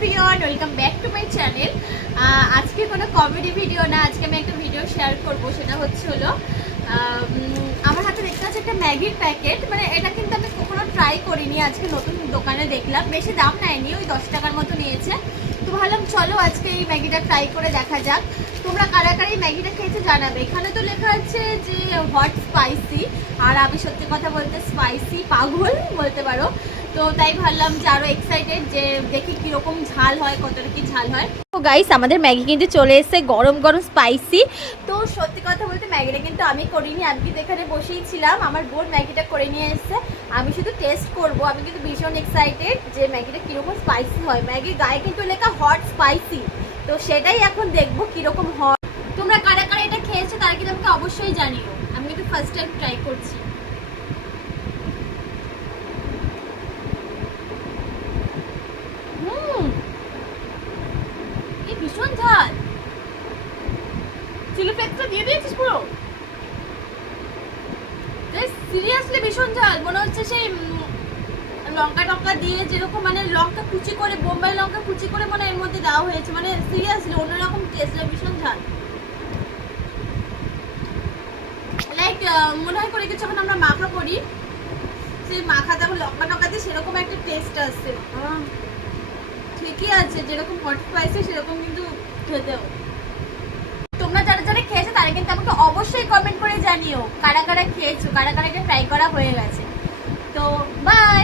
Everyone, welcome back to my channel. আজকে কোনো comedy video না, আজকে আমি একটা ভিডিও শেয়ার করব। সেটা হচ্ছে হলো আমার হাতে দেখতে পাচ্ছি একটা ম্যাগির প্যাকেট। মানে এটা কিন্তু আমি কখনো ট্রাই করিনি, আজকে নতুন দোকানে দেখলাম। বেশি দাম নেয়নি, ওই 10 টাকার মতো নিয়েছে। তো ভাবলাম চলো আজকে এই ম্যাগিটা ট্রাই করে দেখা যাক। তোমরা কারা কারা এই ম্যাগিটা খেয়েছে জানাবে। এখানে তো লেখা আছে যে হট স্পাইসি, আর আমি সত্যি কথা বলতে স্পাইসি পাগল বলতে পারো। তো তাই ভাবলাম যে আরো এক্সাইটেড যে দেখি কিরকম ঝাল হয়, কতটা কি ঝাল হয়। তো গাইস, আমাদের ম্যাগি কিন্তু চলে এসেছে গরম গরম স্পাইসি। তো সত্যি কথা বলতে ম্যাগিটা কিন্তু আমি করিনি, আমি কিন্তু এখানে বসেই ছিলাম। আমার বোন ম্যাগিটা করে নিয়ে এসেছে, আমি শুধু টেস্ট করব। আমি কিন্তু ভীষণ এক্সাইটেড যে ম্যাগিটা কিরকম স্পাইসি হয়। ম্যাগির গায়ে কিন্তু লেখা হট স্পাইসি, তো সেটাই এখন দেখবো কিরকম হয়। তোমরা কারা কারা এটা খেয়েছো তারা কিন্তু আমাকে অবশ্যই জানিও। আমি কিন্তু ফার্স্ট টাইম ট্রাই করছি। ভীষণ ঝাল, চিলি ফ্লেক্সটা দিয়ে দিয়েছিস পুরো। সিরিয়াসলি ভীষণ ঝাল, মনে হচ্ছে সেই লঙ্কা টঙ্কা দিয়ে যেরকম, মানে লঙ্কা কুচি করে, বোম্বাই লঙ্কা কুচি করে মানে এর মধ্যে দেওয়া হয়েছে। মানে সিরিয়াসলি অন্যরকম টেস্ট, ভীষণ ঝাল। লাইক মনে হয় করে কিছু যখন আমরা মাখা করি, সেই মাখাতে আবার লঙ্কা টঙ্কা দিয়ে সেরকম একটা টেস্ট আসছে। ঠিকই আছে, যেরকম হট স্পাইসি সেরকম কিন্তু খেতেও। তোমরা যারা যারা খেয়েছো তারা কিন্তু আমাকে অবশ্যই কমেন্ট করে জানিও কারা কারা খেয়েছো, কারা কারা এটা ট্রাই করা হয়ে গেছে। তো বাই।